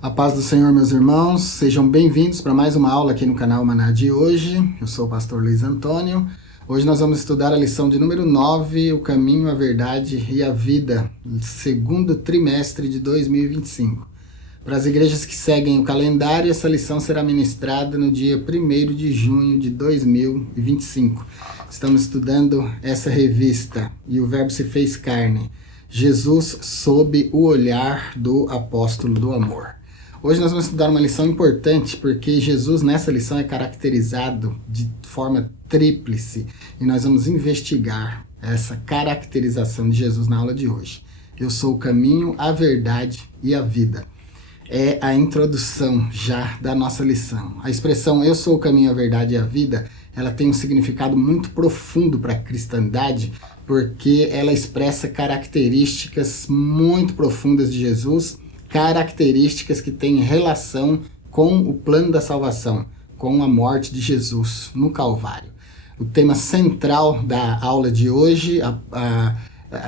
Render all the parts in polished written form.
A paz do Senhor, meus irmãos, sejam bem-vindos para mais uma aula aqui no canal Maná de hoje. Eu sou o pastor Luiz Antônio. Hoje nós vamos estudar a lição de número 9, o caminho, a verdade e a vida, segundo trimestre de 2025. Para as igrejas que seguem o calendário, essa lição será ministrada no dia 1º de junho de 2025. Estamos estudando essa revista, E o Verbo se fez carne, Jesus sob o olhar do apóstolo do amor. Hoje nós vamos estudar uma lição importante, porque Jesus nessa lição é caracterizado de forma tríplice, e nós vamos investigar essa caracterização de Jesus na aula de hoje. Eu sou o caminho, a verdade e a vida. É a introdução já da nossa lição. A expressão eu sou o caminho, a verdade e a vida, ela tem um significado muito profundo para a cristandade, porque ela expressa características muito profundas de Jesus, características que têm relação com o plano da salvação, com a morte de Jesus no Calvário. O tema central da aula de hoje,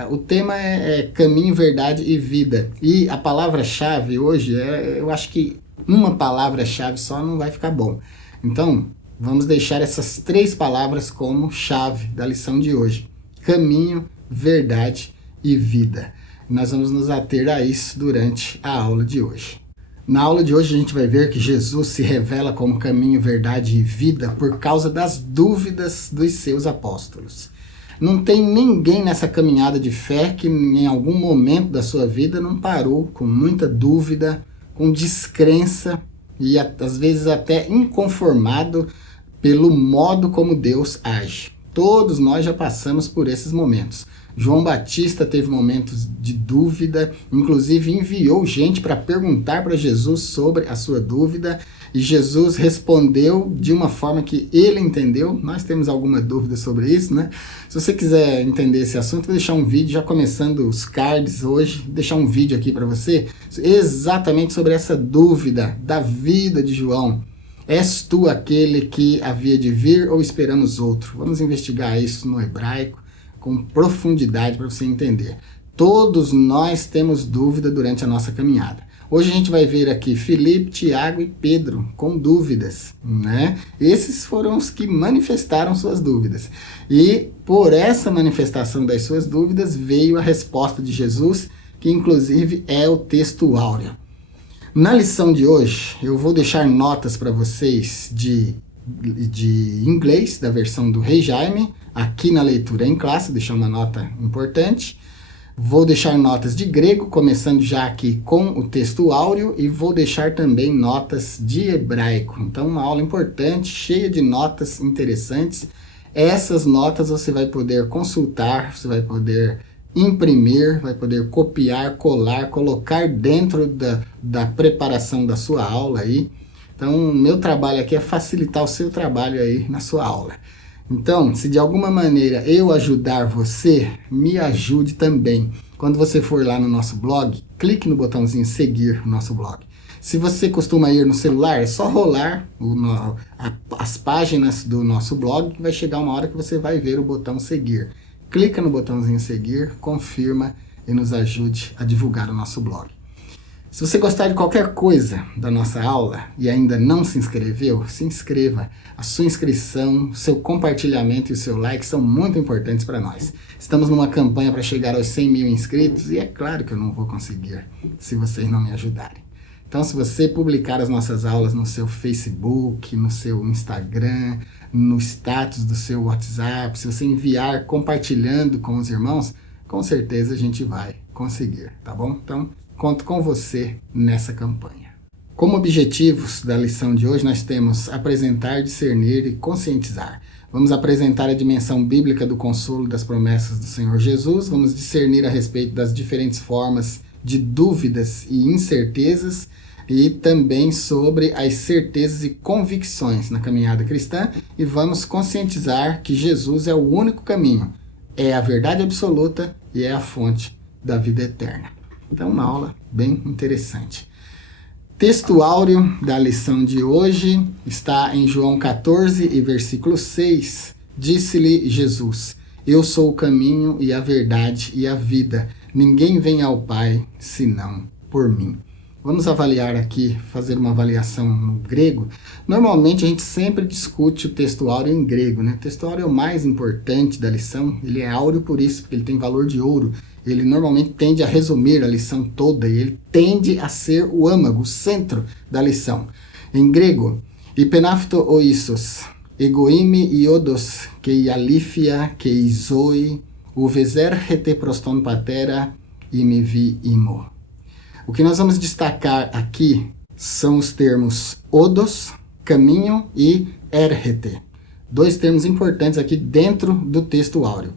o tema é caminho, verdade e vida. E a palavra-chave hoje, eu acho que uma palavra-chave só não vai ficar bom. Então, vamos deixar essas 3 palavras como chave da lição de hoje. Caminho, verdade e vida. Nós vamos nos ater a isso durante a aula de hoje. Na aula de hoje a gente vai ver que Jesus se revela como caminho, verdade e vida por causa das dúvidas dos seus apóstolos. Não tem ninguém nessa caminhada de fé que em algum momento da sua vida não parou com muita dúvida, com descrença e às vezes até inconformado pelo modo como Deus age. Todos nós já passamos por esses momentos. João Batista teve momentos de dúvida, inclusive enviou gente para perguntar para Jesus sobre a sua dúvida, e Jesus respondeu de uma forma que ele entendeu. Nós temos alguma dúvida sobre isso, né? Se você quiser entender esse assunto, vou deixar um vídeo, já começando os cards hoje, deixar um vídeo aqui para você, exatamente sobre essa dúvida da vida de João. És tu aquele que havia de vir ou esperamos outro? Vamos investigar isso no hebraico com profundidade para você entender. Todos nós temos dúvida durante a nossa caminhada. Hoje a gente vai ver aqui Filipe, Tiago e Pedro com dúvidas, né? Esses foram os que manifestaram suas dúvidas. E por essa manifestação das suas dúvidas veio a resposta de Jesus, que inclusive é o texto áureo. Na lição de hoje, eu vou deixar notas para vocês de inglês, da versão do Rei Jaime, aqui na leitura em classe, deixar uma nota importante. Vou deixar notas de grego, começando já aqui com o texto áureo, e vou deixar também notas de hebraico. Então, uma aula importante, cheia de notas interessantes. Essas notas você vai poder consultar, você vai poder imprimir, vai poder copiar, colar, colocar dentro da preparação da sua aula aí. Então, o meu trabalho aqui é facilitar o seu trabalho aí na sua aula. Então, se de alguma maneira eu ajudar você, me ajude também. Quando você for lá no nosso blog, clique no botãozinho seguir o nosso blog. Se você costuma ir no celular, é só rolar as páginas do nosso blog, que vai chegar uma hora que você vai ver o botão seguir. Clica no botãozinho seguir, confirma e nos ajude a divulgar o nosso blog. Se você gostar de qualquer coisa da nossa aula e ainda não se inscreveu, se inscreva. A sua inscrição, seu compartilhamento e o seu like são muito importantes para nós. Estamos numa campanha para chegar aos 100 mil inscritos e é claro que eu não vou conseguir se vocês não me ajudarem. Então, se você publicar as nossas aulas no seu Facebook, no seu Instagram, no status do seu WhatsApp, se você enviar compartilhando com os irmãos, com certeza a gente vai conseguir, tá bom? Então, conto com você nessa campanha. Como objetivos da lição de hoje, nós temos apresentar, discernir e conscientizar. Vamos apresentar a dimensão bíblica do consolo das promessas do Senhor Jesus, vamos discernir a respeito das diferentes formas de dúvidas e incertezas, e também sobre as certezas e convicções na caminhada cristã, e vamos conscientizar que Jesus é o único caminho, é a verdade absoluta e é a fonte da vida eterna. Então, uma aula bem interessante. Texto áureo da lição de hoje está em João 14 e versículo 6. Disse-lhe Jesus: Eu sou o caminho e a verdade e a vida. Ninguém vem ao Pai senão por mim. Vamos avaliar aqui, fazer uma avaliação no grego. Normalmente a gente sempre discute o texto áureo em grego, né? O texto áureo é o mais importante da lição, ele é áureo por isso, porque ele tem valor de ouro. Ele normalmente tende a resumir a lição toda e ele tende a ser o âmago, o centro da lição. Em grego, ipenafto oissos, egoime iodos, kei alifia, kei zoe, uvezer hete proston patera, imivi imo. O que nós vamos destacar aqui são os termos odos, caminho, e errete. Dois termos importantes aqui dentro do texto áureo.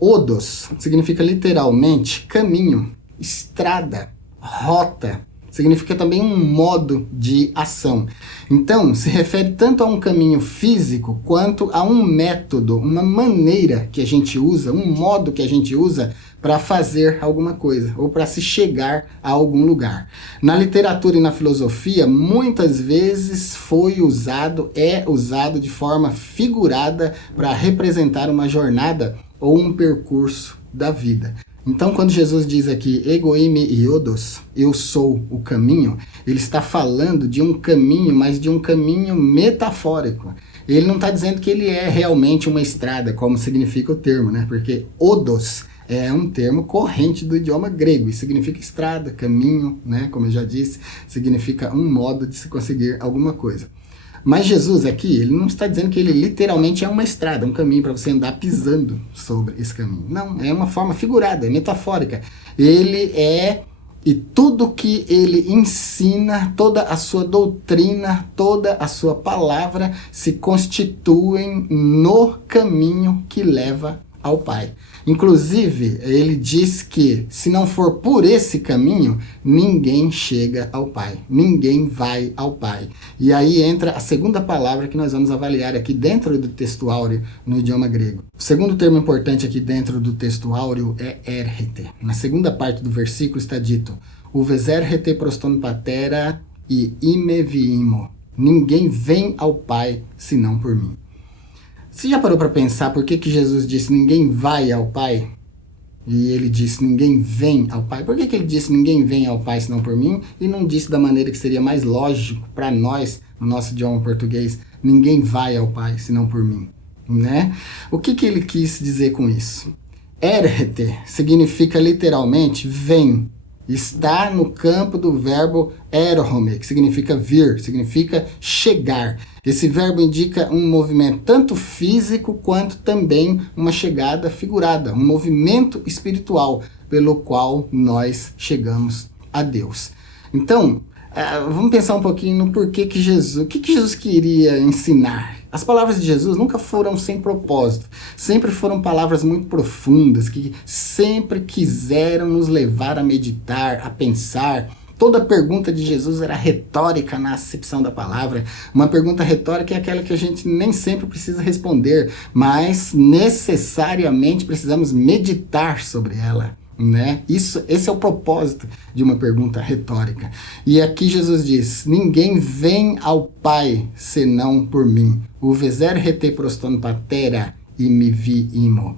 Odos significa literalmente caminho, estrada, rota. Significa também um modo de ação. Então, se refere tanto a um caminho físico, quanto a um método, uma maneira que a gente usa, um modo que a gente usa para fazer alguma coisa, ou para se chegar a algum lugar. Na literatura e na filosofia, muitas vezes é usado de forma figurada para representar uma jornada ou um percurso da vida. Então, quando Jesus diz aqui, egoime iodos, eu sou o caminho, ele está falando de um caminho, mas de um caminho metafórico. Ele não está dizendo que ele é realmente uma estrada, como significa o termo, né? Porque odos é um termo corrente do idioma grego, e significa estrada, caminho, né? Como eu já disse, significa um modo de se conseguir alguma coisa. Mas Jesus aqui, ele não está dizendo que ele literalmente é uma estrada, um caminho para você andar pisando sobre esse caminho. Não, é uma forma figurada, metafórica. Ele é, e tudo que ele ensina, toda a sua doutrina, toda a sua palavra se constituem no caminho que leva ao Pai. Inclusive, ele diz que se não for por esse caminho, ninguém chega ao Pai, ninguém vai ao Pai. E aí entra a segunda palavra que nós vamos avaliar aqui dentro do texto áureo no idioma grego. O segundo termo importante aqui dentro do texto áureo é errete. Na segunda parte do versículo está dito, uvezer hete proston patera e ime viimo. Ninguém vem ao Pai senão por mim. Você já parou para pensar por que Jesus disse ninguém vai ao Pai? E ele disse ninguém vem ao Pai. Por que ele disse ninguém vem ao Pai senão por mim? E não disse da maneira que seria mais lógico para nós, no nosso idioma português, ninguém vai ao Pai senão por mim, né? O que ele quis dizer com isso? Errete significa literalmente vem. Está no campo do verbo erhome, que significa vir, significa chegar. Esse verbo indica um movimento tanto físico quanto também uma chegada figurada, um movimento espiritual pelo qual nós chegamos a Deus. Então, vamos pensar um pouquinho no porquê que Jesus, o que Jesus queria ensinar. As palavras de Jesus nunca foram sem propósito, sempre foram palavras muito profundas, que sempre quiseram nos levar a meditar, a pensar. Toda pergunta de Jesus era retórica na acepção da palavra. Uma pergunta retórica é aquela que a gente nem sempre precisa responder, mas necessariamente precisamos meditar sobre ela, né? Esse é o propósito de uma pergunta retórica. E aqui Jesus diz, ninguém vem ao Pai senão por mim. Uvezer hete proston patera e me vi imo.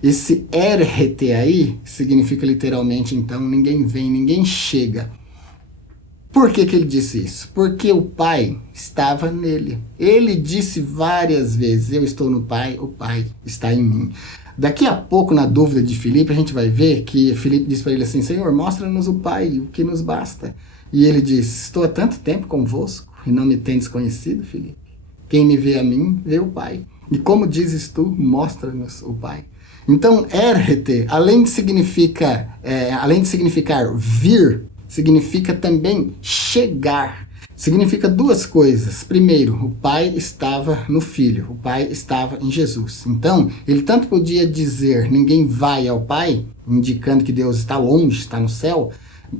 Esse errete aí significa literalmente, então, ninguém vem, ninguém chega. Por que ele disse isso? Porque o Pai estava nele. Ele disse várias vezes, eu estou no Pai, o Pai está em mim. Daqui a pouco, na dúvida de Filipe, a gente vai ver que Filipe diz para ele assim, Senhor, mostra-nos o Pai, o que nos basta. E ele diz, estou há tanto tempo convosco e não me tendes conhecido, Filipe. Quem me vê a mim, vê o Pai. E como dizes tu, mostra-nos o Pai. Então, errete, além de significar vir, significa também chegar. Significa duas coisas. Primeiro, o Pai estava no Filho, o Pai estava em Jesus. Então, ele tanto podia dizer, ninguém vai ao Pai, indicando que Deus está longe, está no céu,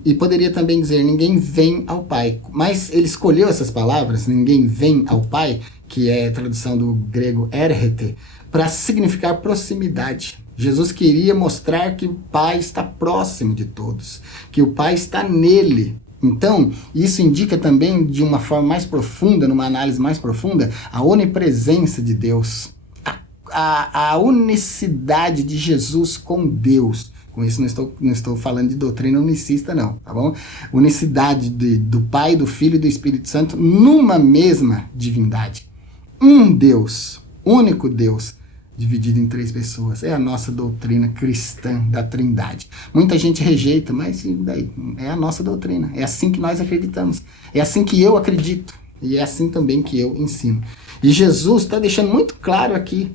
e poderia também dizer, ninguém vem ao Pai. Mas ele escolheu essas palavras, ninguém vem ao Pai, que é a tradução do grego errete, para significar proximidade. Jesus queria mostrar que o Pai está próximo de todos, que o Pai está nele. Então, isso indica também, de uma forma mais profunda, numa análise mais profunda, a onipresença de Deus, a unicidade de Jesus com Deus, Com isso não estou falando de doutrina unicista não, tá bom? Unicidade do Pai, do Filho e do Espírito Santo numa mesma divindade. Um Deus, único Deus, dividido em 3 pessoas. É a nossa doutrina cristã da Trindade. Muita gente rejeita, mas daí? É a nossa doutrina. É assim que nós acreditamos. É assim que eu acredito. E é assim também que eu ensino. E Jesus está deixando muito claro aqui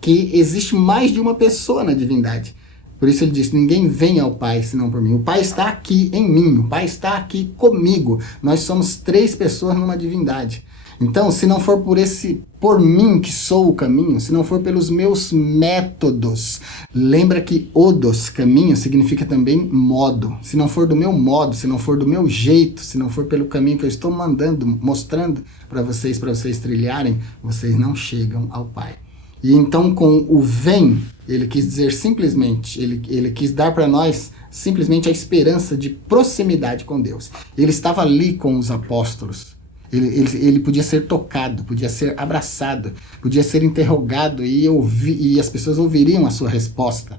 que existe mais de uma pessoa na divindade. Por isso ele disse, ninguém vem ao Pai senão por mim. O Pai está aqui em mim, o Pai está aqui comigo. Nós somos 3 pessoas numa divindade. Então, se não for por mim que sou o caminho, se não for pelos meus métodos, lembra que odos, caminho, significa também modo. Se não for do meu modo, se não for do meu jeito, se não for pelo caminho que eu estou mostrando para vocês trilharem, vocês não chegam ao Pai. E então com o vem, ele quis dizer simplesmente, ele quis dar para nós simplesmente a esperança de proximidade com Deus. Ele estava ali com os apóstolos. Ele podia ser tocado, podia ser abraçado, podia ser interrogado e as pessoas ouviriam a sua resposta.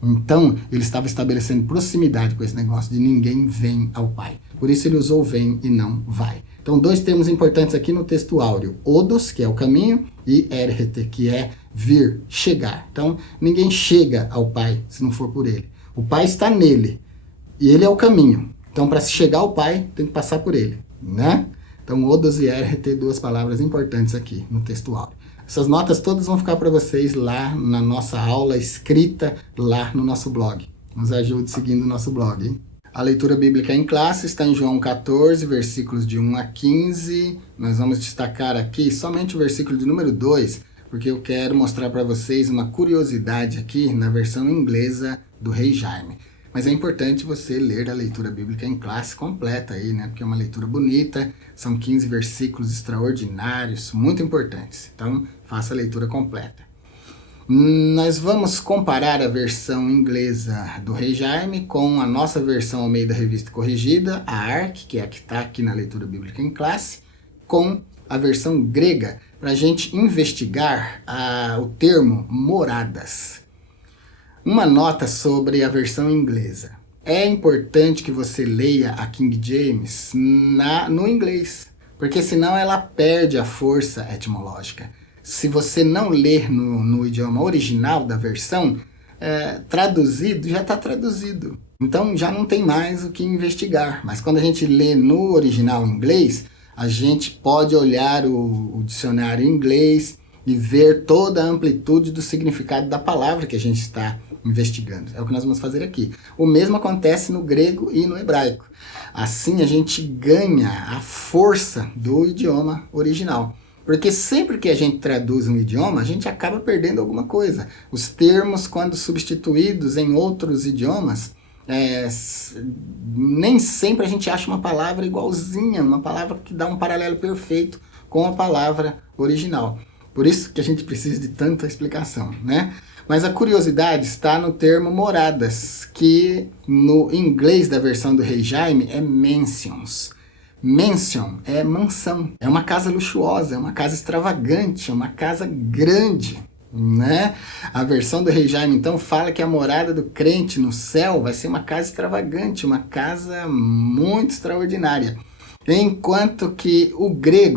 Então, ele estava estabelecendo proximidade com esse negócio de ninguém vem ao Pai. Por isso ele usou vem e não vai. Então, 2 termos importantes aqui no texto áureo. Odos, que é o caminho, e errete, que é vir, chegar. Então, ninguém chega ao Pai se não for por ele. O Pai está nele, e ele é o caminho. Então, para se chegar ao Pai, tem que passar por ele, né? Então, odos e errete, 2 palavras importantes aqui no texto áureo. Essas notas todas vão ficar para vocês lá na nossa aula escrita, lá no nosso blog. Nos ajude seguindo o nosso blog, hein? A leitura bíblica em classe está em João 14, versículos de 1 a 15. Nós vamos destacar aqui somente o versículo de número 2, porque eu quero mostrar para vocês uma curiosidade aqui na versão inglesa do Rei Jaime. Mas é importante você ler a leitura bíblica em classe completa aí, né? Porque é uma leitura bonita, são 15 versículos extraordinários, muito importantes. Então, faça a leitura completa. Nós vamos comparar a versão inglesa do Rei Jaime com a nossa versão Almeida Revista Corrigida, a ARC, que é a que está aqui na leitura bíblica em classe, com a versão grega, para a gente investigar o termo moradas. Uma nota sobre a versão inglesa. É importante que você leia a King James no inglês, porque senão ela perde a força etimológica. Se você não ler no idioma original da versão, traduzido, já está traduzido. Então já não tem mais o que investigar. Mas quando a gente lê no original inglês, a gente pode olhar o dicionário em inglês e ver toda a amplitude do significado da palavra que a gente está investigando. É o que nós vamos fazer aqui. O mesmo acontece no grego e no hebraico. Assim a gente ganha a força do idioma original. Porque sempre que a gente traduz um idioma, a gente acaba perdendo alguma coisa. Os termos, quando substituídos em outros idiomas, nem sempre a gente acha uma palavra igualzinha, uma palavra que dá um paralelo perfeito com a palavra original. Por isso que a gente precisa de tanta explicação, né? Mas a curiosidade está no termo moradas, que no inglês da versão do Rei Jaime é mansions. Mansion é mansão, é uma casa luxuosa, é uma casa extravagante, é uma casa grande, né? A versão do Rei Jaime, então, fala que a morada do crente no céu vai ser uma casa extravagante, uma casa muito extraordinária. Enquanto que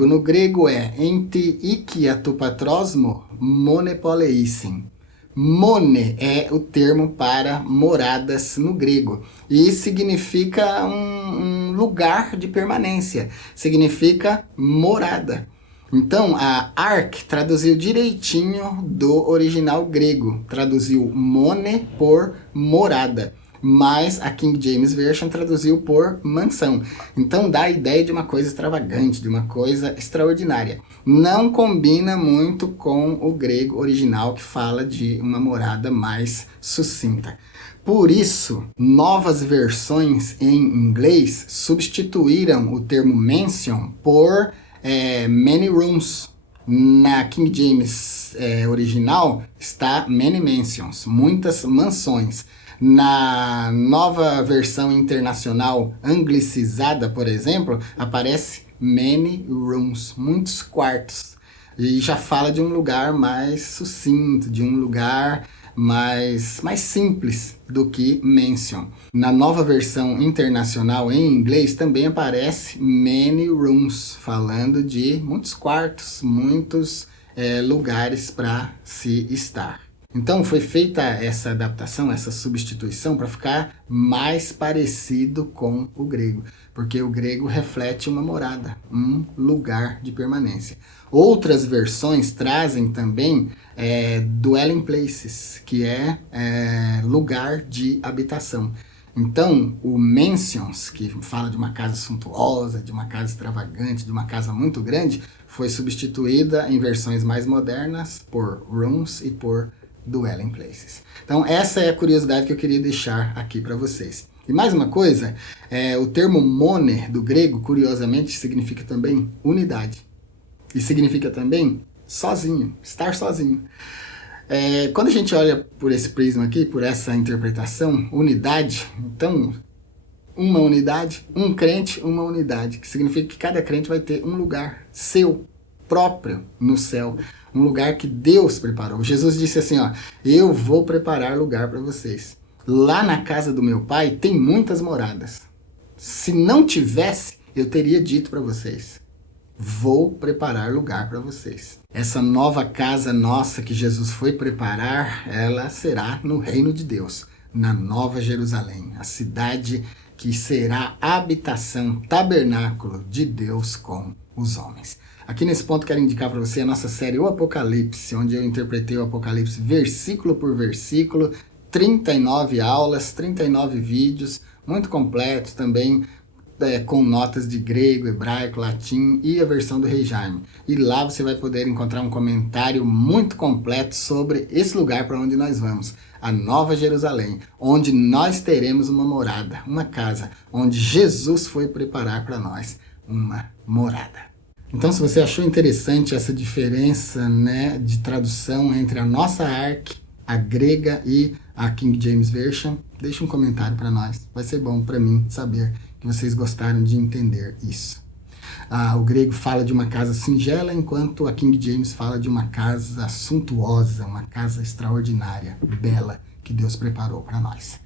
no grego é enti ikia tu patrosmo mone poleissem. Mone é o termo para moradas no grego e significa um lugar de permanência, significa morada. Então, a ARC traduziu direitinho do original grego, traduziu mone por morada, mas a King James Version traduziu por mansão. Então dá a ideia de uma coisa extravagante, de uma coisa extraordinária. Não combina muito com o grego original, que fala de uma morada mais sucinta. Por isso, novas versões em inglês substituíram o termo mansion por many rooms. Na King James original está many mansions, muitas mansões. Na nova versão internacional anglicizada, por exemplo, aparece many rooms, muitos quartos. E já fala de um lugar mais sucinto, de um lugar mais simples do que mention. Na nova versão internacional em inglês também aparece many rooms, falando de muitos quartos, muitos lugares para se estar. Então foi feita essa adaptação, essa substituição para ficar mais parecido com o grego, porque o grego reflete uma morada, um lugar de permanência. Outras versões trazem também dwelling places, que é lugar de habitação. Então, o mentions, que fala de uma casa suntuosa, de uma casa extravagante, de uma casa muito grande, foi substituída em versões mais modernas por rooms e por dwelling places. Então, essa é a curiosidade que eu queria deixar aqui para vocês. E mais uma coisa, o termo moner do grego, curiosamente, significa também unidade. E significa também sozinho, estar sozinho. Quando a gente olha por esse prisma aqui, por essa interpretação, unidade, então, uma unidade, um crente, uma unidade, que significa que cada crente vai ter um lugar seu, próprio, no céu, um lugar que Deus preparou. Jesus disse assim, ó, eu vou preparar lugar para vocês. Lá na casa do meu pai tem muitas moradas. Se não tivesse, eu teria dito para vocês. Vou preparar lugar para vocês. Essa nova casa nossa que Jesus foi preparar, ela será no reino de Deus, na Nova Jerusalém, a cidade que será habitação, tabernáculo de Deus com os homens. Aqui nesse ponto quero indicar para você a nossa série O Apocalipse, onde eu interpretei o Apocalipse versículo por versículo, 39 aulas, 39 vídeos, muito completos também, com notas de grego, hebraico, latim e a versão do Rei Jaime. E lá você vai poder encontrar um comentário muito completo sobre esse lugar para onde nós vamos, a Nova Jerusalém, onde nós teremos uma morada, uma casa, onde Jesus foi preparar para nós uma morada. Então, se você achou interessante essa diferença, né, de tradução entre a nossa ARC, a grega e a King James Version, deixa um comentário para nós. Vai ser bom para mim saber que vocês gostaram de entender isso. O grego fala de uma casa singela, enquanto a King James fala de uma casa suntuosa, uma casa extraordinária, bela, que Deus preparou para nós.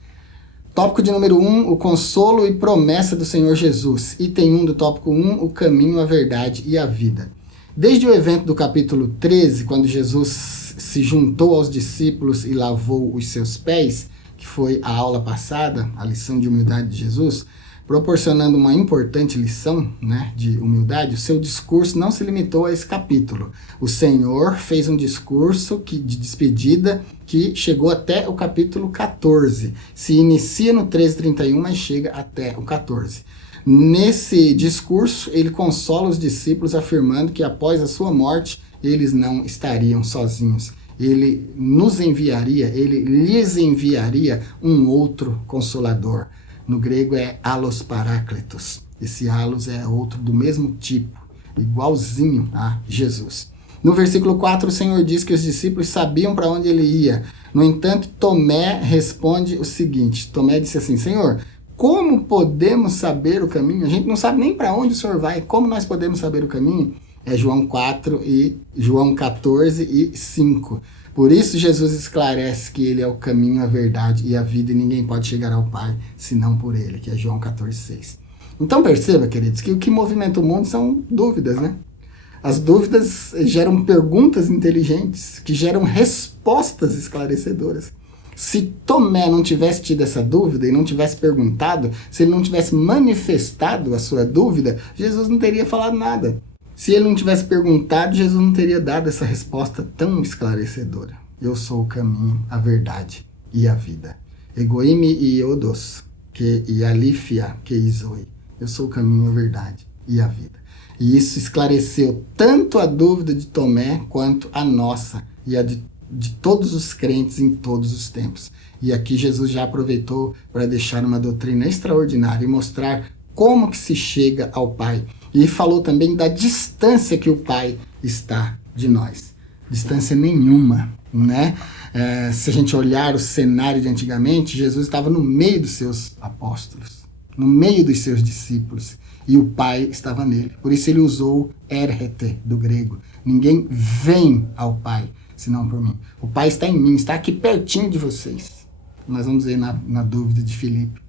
Tópico de número 1, o consolo e promessa do Senhor Jesus. Item 1 do tópico 1, o caminho, a verdade e a vida. Desde o evento do capítulo 13, quando Jesus se juntou aos discípulos e lavou os seus pés, que foi a aula passada, a lição de humildade de Jesus, proporcionando uma importante lição, né, de humildade, o seu discurso não se limitou a esse capítulo. O Senhor fez um discurso de despedida que chegou até o capítulo 14. Se inicia no 13:31, mas chega até o 14. Nesse discurso, ele consola os discípulos afirmando que após a sua morte, eles não estariam sozinhos. Ele lhes enviaria um outro consolador. No grego é allos paráclitos. Esse allos é outro do mesmo tipo, igualzinho a Jesus. No versículo 4, o Senhor diz que os discípulos sabiam para onde ele ia. No entanto, Tomé responde o seguinte. Tomé disse assim, Senhor, como podemos saber o caminho? A gente não sabe nem para onde o Senhor vai. Como nós podemos saber o caminho? É João 14 e 5. Por isso Jesus esclarece que ele é o caminho, a verdade e a vida e ninguém pode chegar ao Pai senão por ele, que é João 14:6. Então perceba, queridos, que o que movimenta o mundo são dúvidas, né? As dúvidas geram perguntas inteligentes, que geram respostas esclarecedoras. Se Tomé não tivesse tido essa dúvida e não tivesse perguntado, se ele não tivesse manifestado a sua dúvida, Jesus não teria falado nada. Se ele não tivesse perguntado, Jesus não teria dado essa resposta tão esclarecedora. Eu sou o caminho, a verdade e a vida. Egoime e odos, que e alifia que isoi. Eu sou o caminho, a verdade e a vida. E isso esclareceu tanto a dúvida de Tomé quanto a nossa e a de todos os crentes em todos os tempos. E aqui Jesus já aproveitou para deixar uma doutrina extraordinária e mostrar como que se chega ao Pai. E falou também da distância que o Pai está de nós. Distância nenhuma, né? Se a gente olhar o cenário de antigamente, Jesus estava no meio dos seus apóstolos, no meio dos seus discípulos, e o Pai estava nele. Por isso ele usou errete do grego. Ninguém vem ao Pai, senão por mim. O Pai está em mim, está aqui pertinho de vocês. Nós vamos ver na dúvida de Filipe.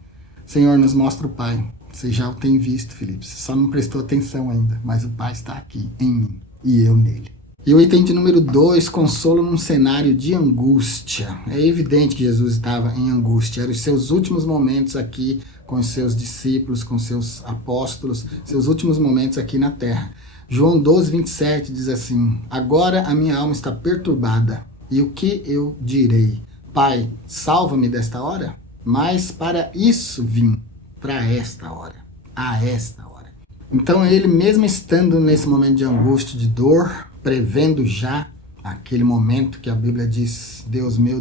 Senhor, nos mostra o Pai. Você já o tem visto, Filipe. Você só não prestou atenção ainda. Mas o Pai está aqui, em mim, e eu nele. E o item de número 2, consolo num cenário de angústia. É evidente que Jesus estava em angústia. Eram os seus últimos momentos aqui com os seus discípulos, com seus apóstolos, seus últimos momentos aqui na terra. João 12, 27 diz assim: agora a minha alma está perturbada. E o que eu direi? Pai, salva-me desta hora? Mas para isso vim, para esta hora, a esta hora. Então ele, mesmo estando nesse momento de angústia, de dor, prevendo já aquele momento que a Bíblia diz: Deus meu,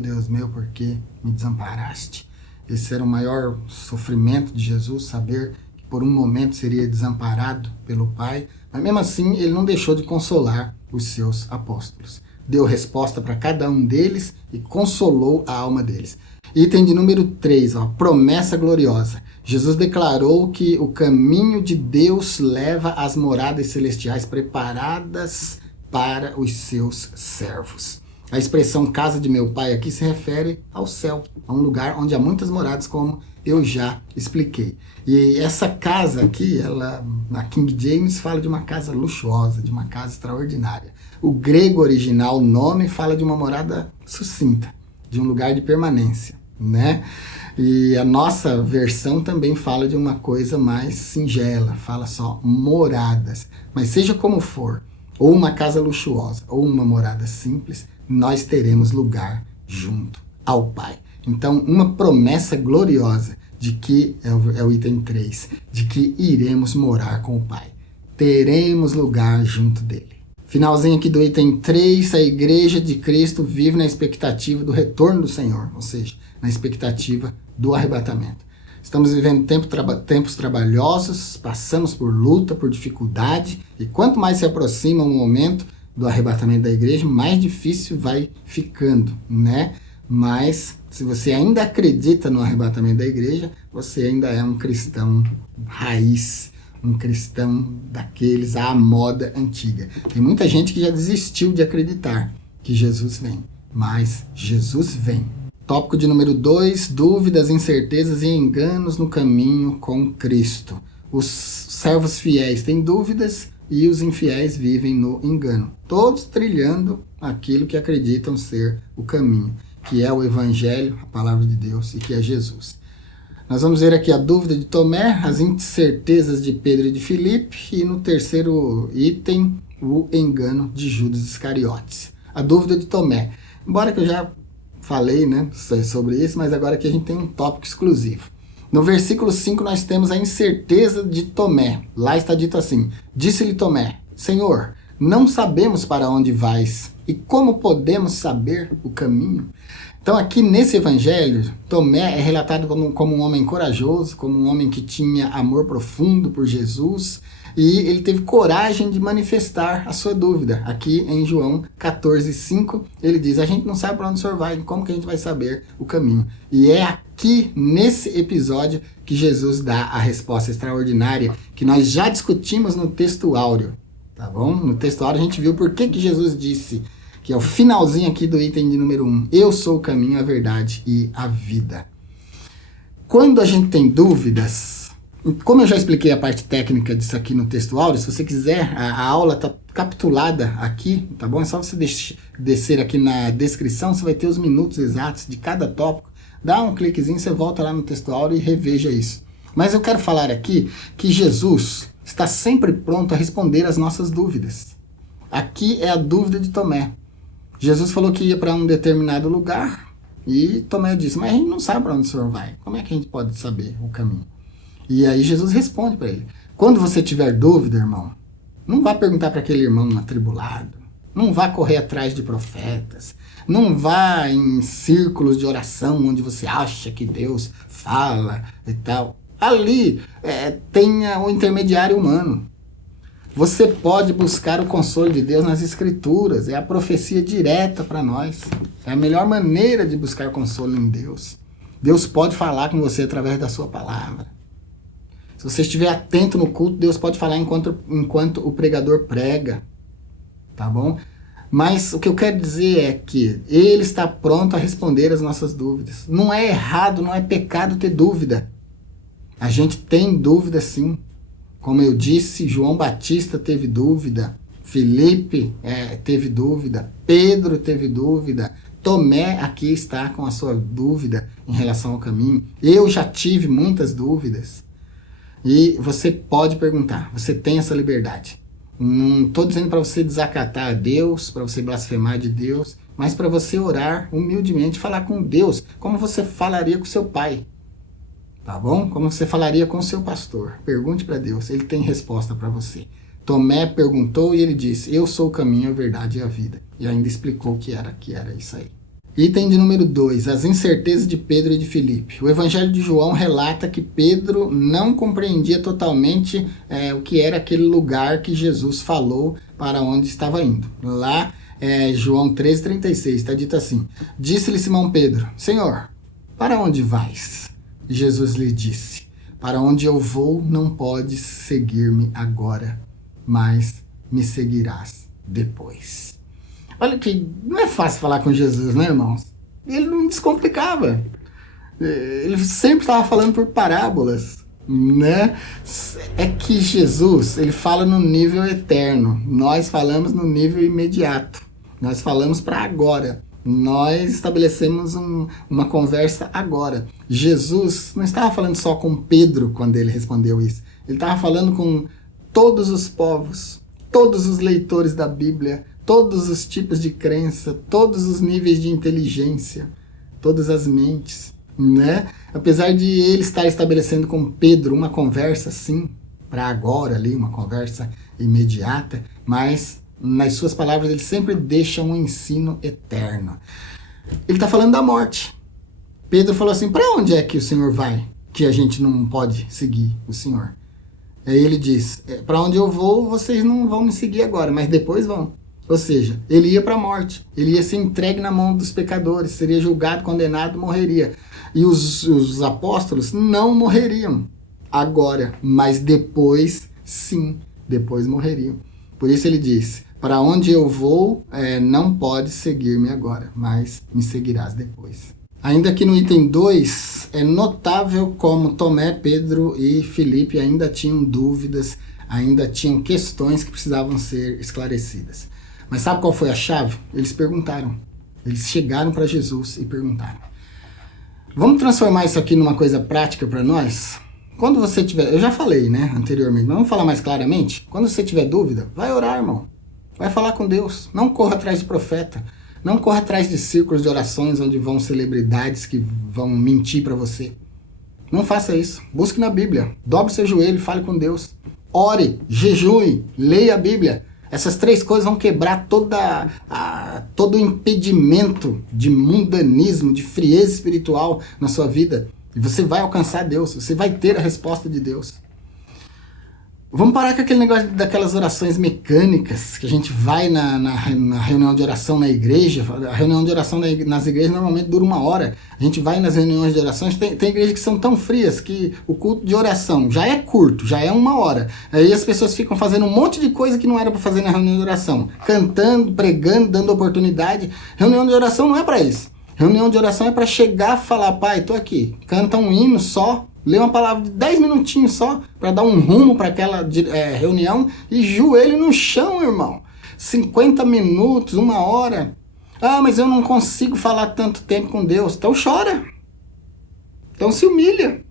por que me desamparaste? Esse era o maior sofrimento de Jesus, saber que por um momento seria desamparado pelo Pai, mas mesmo assim ele não deixou de consolar os seus apóstolos. Deu resposta para cada um deles e consolou a alma deles. Item de número 3, promessa gloriosa. Jesus declarou que o caminho de Deus leva às moradas celestiais preparadas para os seus servos. A expressão casa de meu pai aqui se refere ao céu, a um lugar onde há muitas moradas, como eu já expliquei. E essa casa aqui, ela, na King James, fala de uma casa luxuosa, de uma casa extraordinária. O grego original, o nome, fala de uma morada sucinta, de um lugar de permanência, né? E a nossa versão também fala de uma coisa mais singela, fala só moradas. Mas seja como for, ou uma casa luxuosa, ou uma morada simples, nós teremos lugar junto ao Pai. Então, uma promessa gloriosa de que, é o item 3, de que iremos morar com o Pai. Teremos lugar junto dele. Finalzinho aqui do item 3, a igreja de Cristo vive na expectativa do retorno do Senhor, ou seja, na expectativa do arrebatamento. Estamos vivendo tempos trabalhosos, passamos por luta, por dificuldade, e quanto mais se aproxima o momento do arrebatamento da igreja, mais difícil vai ficando, né? Mas, se você ainda acredita no arrebatamento da igreja, você ainda é um cristão raiz, um cristão daqueles à moda antiga. Tem muita gente que já desistiu de acreditar que Jesus vem, mas Jesus vem. Tópico de número 2, dúvidas, incertezas e enganos no caminho com Cristo. Os servos fiéis têm dúvidas e os infiéis vivem no engano. Todos trilhando aquilo que acreditam ser o caminho, que é o Evangelho, a palavra de Deus, e que é Jesus. Nós vamos ver aqui a dúvida de Tomé, as incertezas de Pedro e de Filipe, e no terceiro item, o engano de Judas Iscariotes. A dúvida de Tomé. Embora que eu já falei, né, sobre isso, mas agora aqui a gente tem um tópico exclusivo. No versículo 5 nós temos a incerteza de Tomé. Lá está dito assim: disse-lhe Tomé, Senhor, não sabemos para onde vais, e como podemos saber o caminho? Então aqui nesse evangelho, Tomé é relatado como um homem corajoso, como um homem que tinha amor profundo por Jesus, e ele teve coragem de manifestar a sua dúvida. Aqui em João 14:5, ele diz: a gente não sabe para onde o Senhor vai, como que a gente vai saber o caminho? E é aqui, nesse episódio, que Jesus dá a resposta extraordinária, que nós já discutimos no texto áureo, tá bom? No texto áureo a gente viu por que Jesus disse, que é o finalzinho aqui do item de número 1, eu sou o caminho, a verdade e a vida. Quando a gente tem dúvidas, como eu já expliquei a parte técnica disso aqui no texto áureo, se você quiser, a aula está capitulada aqui, tá bom? É só você descer aqui na descrição, você vai ter os minutos exatos de cada tópico. Dá um cliquezinho, você volta lá no texto áureo e reveja isso. Mas eu quero falar aqui que Jesus está sempre pronto a responder as nossas dúvidas. Aqui é a dúvida de Tomé. Jesus falou que ia para um determinado lugar e Tomé disse, mas a gente não sabe para onde o Senhor vai. Como é que a gente pode saber o caminho? E aí Jesus responde para ele. Quando você tiver dúvida, irmão, não vá perguntar para aquele irmão atribulado. Não vá correr atrás de profetas. Não vá em círculos de oração onde você acha que Deus fala e tal. Ali tenha o intermediário humano. Você pode buscar o consolo de Deus nas Escrituras. É a profecia direta para nós. É a melhor maneira de buscar consolo em Deus. Deus pode falar com você através da sua palavra. Se você estiver atento no culto, Deus pode falar enquanto o pregador prega. Tá bom? Mas o que eu quero dizer é que Ele está pronto a responder as nossas dúvidas. Não é errado, não é pecado ter dúvida. A gente tem dúvida sim. Como eu disse, João Batista teve dúvida, Felipe teve dúvida, Pedro teve dúvida, Tomé aqui está com a sua dúvida em relação ao caminho. Eu já tive muitas dúvidas. E você pode perguntar, você tem essa liberdade. Não estou dizendo para você desacatar a Deus, para você blasfemar de Deus, mas para você orar humildemente, falar com Deus, como você falaria com seu pai. Tá bom? Como você falaria com o seu pastor. Pergunte para Deus, ele tem resposta para você. Tomé perguntou e ele disse, eu sou o caminho, a verdade e a vida. E ainda explicou que era isso aí. Item de número 2, as incertezas de Pedro e de Filipe. O Evangelho de João relata que Pedro não compreendia totalmente o que era aquele lugar que Jesus falou para onde estava indo. Lá, João 13,36, está dito assim, disse-lhe Simão Pedro, Senhor, para onde vais? Jesus lhe disse, para onde eu vou não podes seguir-me agora, mas me seguirás depois. Olha que não é fácil falar com Jesus, né, irmãos? Ele não descomplicava. Ele sempre estava falando por parábolas, né? É que Jesus, ele fala no nível eterno. Nós falamos no nível imediato. Nós falamos para agora. Nós estabelecemos uma conversa agora. Jesus não estava falando só com Pedro quando ele respondeu isso. Ele estava falando com todos os povos, todos os leitores da Bíblia, todos os tipos de crença, todos os níveis de inteligência, todas as mentes, né? Apesar de ele estar estabelecendo com Pedro uma conversa, sim, para agora ali, uma conversa imediata, mas nas suas palavras ele sempre deixa um ensino eterno. Ele está falando da morte. Pedro falou assim, para onde é que o Senhor vai, que a gente não pode seguir o Senhor? Aí ele diz, para onde eu vou, vocês não vão me seguir agora, mas depois vão. Ou seja, ele ia para a morte, ele ia ser entregue na mão dos pecadores, seria julgado, condenado, morreria. E os apóstolos não morreriam agora, mas depois, sim, depois morreriam. Por isso ele disse, para onde eu vou, não pode seguir-me agora, mas me seguirás depois. Ainda aqui no item 2, é notável como Tomé, Pedro e Filipe ainda tinham dúvidas, ainda tinham questões que precisavam ser esclarecidas. Mas sabe qual foi a chave? Eles perguntaram. Eles chegaram para Jesus e perguntaram. Vamos transformar isso aqui numa coisa prática para nós? Quando você tiver... Eu já falei, né, anteriormente, mas vamos falar mais claramente? Quando você tiver dúvida, vai orar, irmão. Vai falar com Deus. Não corra atrás de profeta. Não corra atrás de círculos de orações onde vão celebridades que vão mentir para você. Não faça isso. Busque na Bíblia. Dobre seu joelho e fale com Deus. Ore, jejue, leia a Bíblia. Essas 3 coisas vão quebrar todo o impedimento de mundanismo, de frieza espiritual na sua vida. E você vai alcançar Deus, você vai ter a resposta de Deus. Vamos parar com aquele negócio daquelas orações mecânicas, que a gente vai na reunião de oração na igreja. A reunião de oração nas igrejas normalmente dura 1 hora. A gente vai nas reuniões de orações, tem igrejas que são tão frias que o culto de oração já é curto, já é 1 hora. Aí as pessoas ficam fazendo um monte de coisa que não era para fazer na reunião de oração. Cantando, pregando, dando oportunidade. Reunião de oração não é para isso. Reunião de oração é para chegar e falar, pai, tô aqui. Canta um hino só. Lê uma palavra de 10 minutinhos só para dar um rumo para aquela reunião e joelho no chão, irmão. 50 minutos, 1 hora. Ah, mas eu não consigo falar tanto tempo com Deus. Então chora. Então se humilha.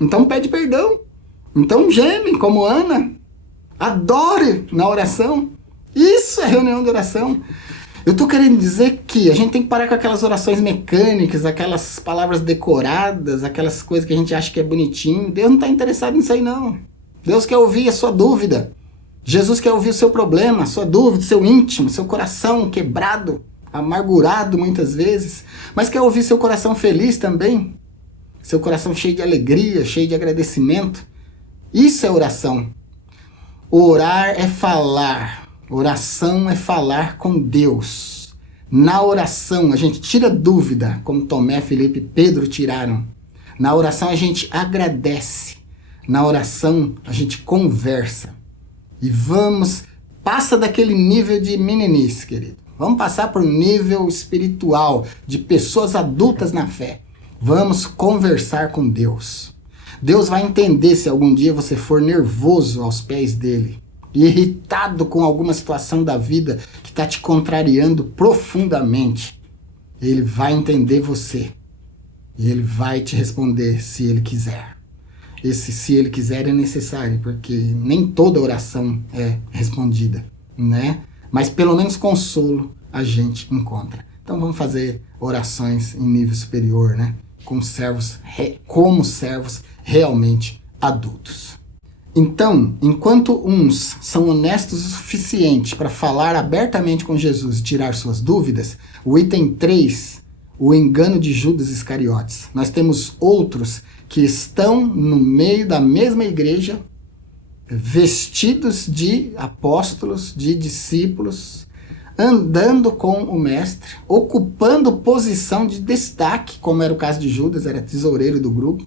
Então pede perdão. Então geme como Ana. Adore na oração. Isso é reunião de oração. Eu tô querendo dizer que a gente tem que parar com aquelas orações mecânicas, aquelas palavras decoradas, aquelas coisas que a gente acha que é bonitinho. Deus não está interessado nisso aí, não. Deus quer ouvir a sua dúvida. Jesus quer ouvir o seu problema, a sua dúvida, o seu íntimo, seu coração quebrado, amargurado muitas vezes. Mas quer ouvir seu coração feliz também. Seu coração cheio de alegria, cheio de agradecimento. Isso é oração. Orar é falar. Oração é falar com Deus. Na oração a gente tira dúvida, como Tomé, Filipe e Pedro tiraram. Na oração a gente agradece. Na oração a gente conversa. E passa daquele nível de meninice, querido. Vamos passar para o nível espiritual de pessoas adultas na fé. Vamos conversar com Deus. Deus vai entender se algum dia você for nervoso aos pés dele, irritado com alguma situação da vida que está te contrariando profundamente. Ele vai entender você. E ele vai te responder se ele quiser. Esse se ele quiser é necessário, porque nem toda oração é respondida, né? Mas pelo menos consolo a gente encontra. Então vamos fazer orações em nível superior, né? Como servos realmente adultos. Então, enquanto uns são honestos o suficiente para falar abertamente com Jesus e tirar suas dúvidas, o item 3, o engano de Judas Iscariotes. Nós temos outros que estão no meio da mesma igreja, vestidos de apóstolos, de discípulos, andando com o mestre, ocupando posição de destaque, como era o caso de Judas, era tesoureiro do grupo,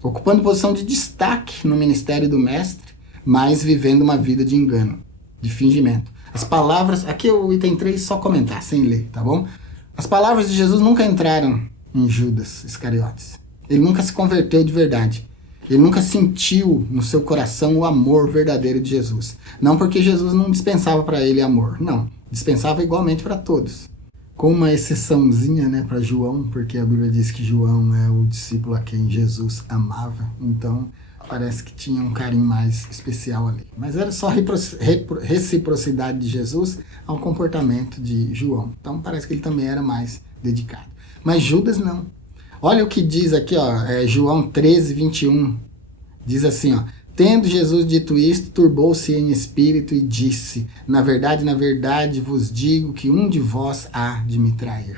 ocupando posição de destaque no ministério do mestre, mas vivendo uma vida de engano, de fingimento. As palavras, aqui o item 3 só comentar, sem ler, tá bom? As palavras de Jesus nunca entraram em Judas Iscariotes. Ele nunca se converteu de verdade. Ele nunca sentiu no seu coração o amor verdadeiro de Jesus. Não porque Jesus não dispensava para ele amor, não. Dispensava igualmente para todos. Com uma exceçãozinha, né, para João, porque a Bíblia diz que João é o discípulo a quem Jesus amava. Então, parece que tinha um carinho mais especial ali. Mas era só reciprocidade de Jesus ao comportamento de João. Então, parece que ele também era mais dedicado. Mas Judas não. Olha o que diz aqui, ó, João 13, 21. Diz assim, ó: tendo Jesus dito isto, turbou-se em espírito e disse: na verdade vos digo que um de vós há de me trair.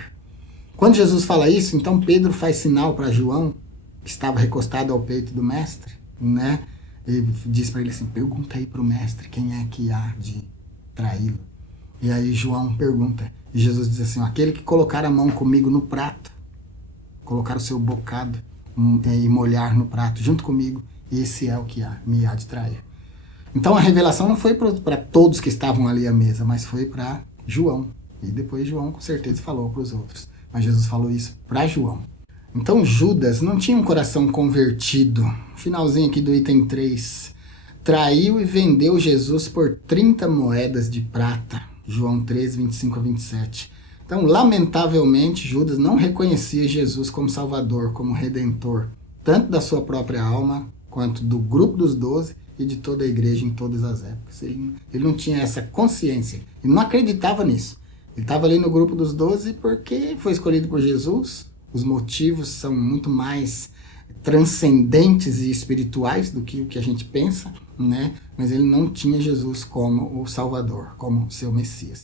Quando Jesus fala isso, então Pedro faz sinal para João, que estava recostado ao peito do mestre, né? E diz para ele assim: pergunta aí para o mestre quem é que há de traí-lo. E aí João pergunta, e Jesus diz assim: aquele que colocar a mão comigo no prato, colocar o seu bocado e molhar no prato junto comigo, esse é o que me há de trair. Então a revelação não foi para todos que estavam ali à mesa, mas foi para João. E depois João com certeza falou para os outros. Mas Jesus falou isso para João. Então Judas não tinha um coração convertido. Finalzinho aqui do item 3. Traiu e vendeu Jesus por 30 moedas de prata. João 13, 25 a 27. Então, lamentavelmente, Judas não reconhecia Jesus como Salvador, como Redentor, tanto da sua própria alma, quanto do grupo dos 12 e de toda a igreja em todas as épocas. Ele não tinha essa consciência, ele não acreditava nisso. Ele estava ali no grupo dos 12 porque foi escolhido por Jesus. Os motivos são muito mais transcendentes e espirituais do que o que a gente pensa, né? Mas ele não tinha Jesus como o Salvador, como seu Messias.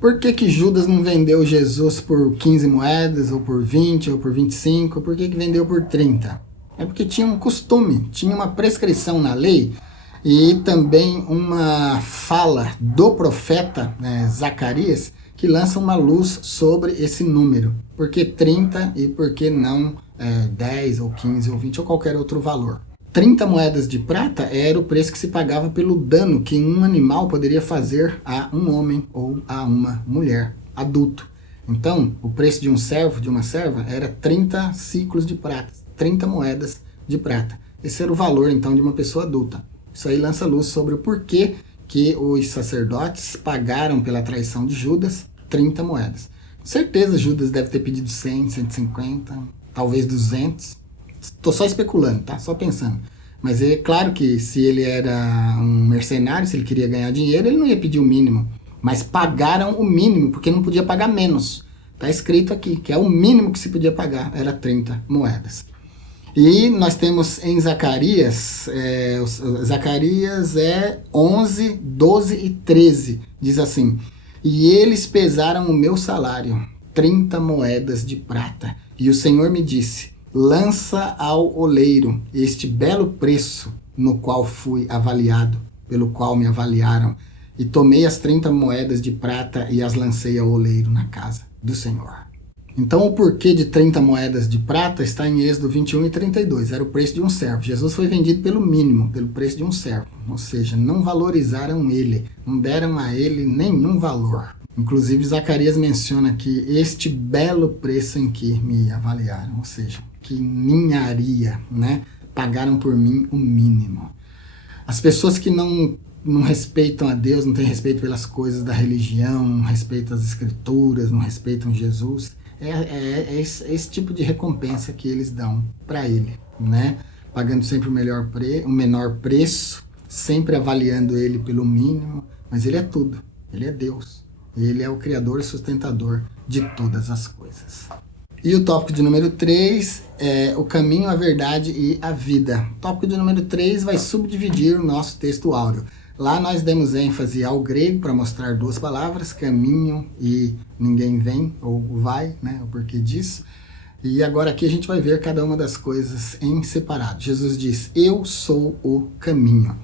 Por que Judas não vendeu Jesus por 15 moedas, ou por 20, ou por 25? Por que vendeu por 30? É porque tinha um costume, tinha uma prescrição na lei e também uma fala do profeta Zacarias que lança uma luz sobre esse número. Por que 30 e por que não 10 ou 15 ou 20 ou qualquer outro valor? 30 moedas de prata era o preço que se pagava pelo dano que um animal poderia fazer a um homem ou a uma mulher, adulto. Então, o preço de um servo, de uma serva, era 30 ciclos de prata, 30 moedas de prata. Esse era o valor, então, de uma pessoa adulta. Isso aí lança luz sobre o porquê que os sacerdotes pagaram pela traição de Judas 30 moedas. Com certeza, Judas deve ter pedido 100, 150, talvez 200. Estou só especulando, tá? Só pensando. Mas é claro que se ele era um mercenário, se ele queria ganhar dinheiro, ele não ia pedir o mínimo. Mas pagaram o mínimo, porque não podia pagar menos. Está escrito aqui, que é o mínimo que se podia pagar, era 30 moedas. E nós temos em Zacarias, Zacarias 11, 12 e 13, diz assim: e eles pesaram o meu salário, 30 moedas de prata. E o Senhor me disse: lança ao oleiro este belo preço no qual fui avaliado, pelo qual me avaliaram. E tomei as 30 moedas de prata e as lancei ao oleiro na casa do Senhor. Então o porquê de 30 moedas de prata está em Êxodo 21 e 32. Era o preço de um servo. Jesus foi vendido pelo mínimo, pelo preço de um servo. Ou seja, não valorizaram ele, não deram a ele nenhum valor. Inclusive, Zacarias menciona aqui este belo preço em que me avaliaram, ou seja, que ninharia, né? Pagaram por mim o mínimo. As pessoas que não respeitam a Deus, não têm respeito pelas coisas da religião, não respeitam as escrituras, não respeitam Jesus, é esse tipo de recompensa que eles dão para ele, né? Pagando sempre o menor preço, sempre avaliando ele pelo mínimo, mas ele é tudo, ele é Deus, ele é o criador e sustentador de todas as coisas. E o tópico de número 3 é o caminho, a verdade e a vida. O tópico de número 3 vai subdividir o nosso texto áureo. Lá nós demos ênfase ao grego para mostrar duas palavras, caminho e ninguém vem, ou vai, né, o porquê disso. E agora aqui a gente vai ver cada uma das coisas em separado. Jesus diz, eu sou o caminho.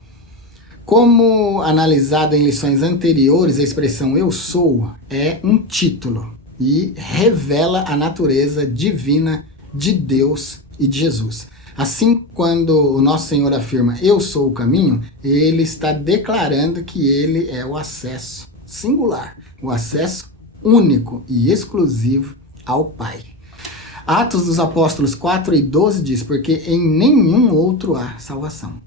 Como analisado em lições anteriores, a expressão eu sou é um título e revela a natureza divina de Deus e de Jesus. Assim, quando o nosso Senhor afirma, eu sou o caminho, ele está declarando que ele é o acesso singular, o acesso único e exclusivo ao Pai. Atos dos Apóstolos 4:12 diz, porque em nenhum outro há salvação.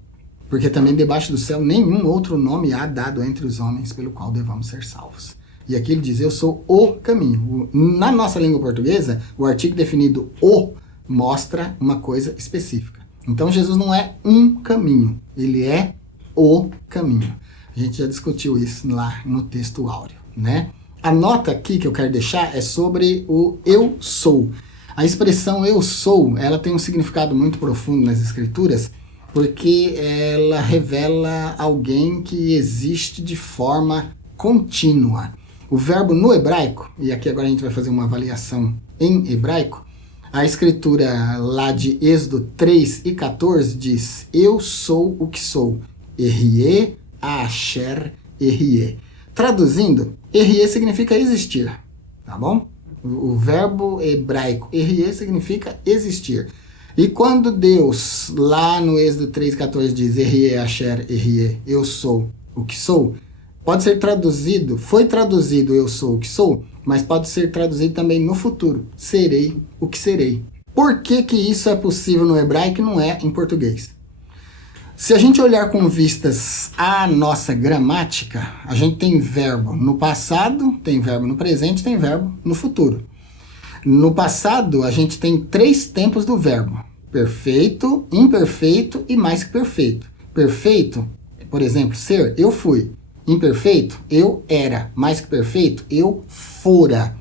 Porque também debaixo do céu nenhum outro nome há dado entre os homens pelo qual devamos ser salvos. E aqui ele diz, eu sou o caminho. Na nossa língua portuguesa, o artigo definido o mostra uma coisa específica. Então Jesus não é um caminho, ele é o caminho. A gente já discutiu isso lá no texto áureo, né? A nota aqui que eu quero deixar é sobre o eu sou. A expressão eu sou, ela tem um significado muito profundo nas escrituras, porque ela revela alguém que existe de forma contínua. O verbo no hebraico, e aqui agora a gente vai fazer uma avaliação em hebraico, a escritura lá de Êxodo 3:14 diz, eu sou o que sou, Erie, Asher, Erie. Traduzindo, Erie significa existir, tá bom? O verbo hebraico Erie significa existir. E quando Deus, lá no Êxodo 3:14 diz, Erie, Asher, Erie, eu sou o que sou, pode ser traduzido, foi traduzido eu sou o que sou, mas pode ser traduzido também no futuro, serei o que serei. Por que que isso é possível no hebraico e não é em português? Se a gente olhar com vistas à nossa gramática, a gente tem verbo no passado, tem verbo no presente, tem verbo no futuro. No passado, a gente tem 3 tempos do verbo, perfeito, imperfeito e mais que perfeito. Perfeito, por exemplo, ser, eu fui. Imperfeito, eu era. Mais que perfeito, eu fora.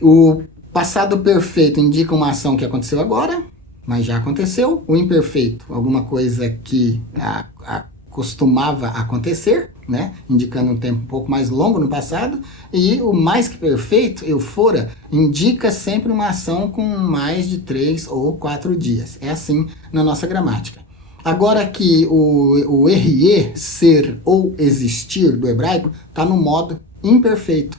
O passado perfeito indica uma ação que aconteceu agora, mas já aconteceu. O imperfeito, alguma coisa que costumava acontecer, né? Indicando um tempo um pouco mais longo no passado. E o mais que perfeito, eu fora, indica sempre uma ação com mais de 3 ou 4 dias. É assim na nossa gramática. Agora que o erie, ser ou existir do hebraico, está no modo imperfeito.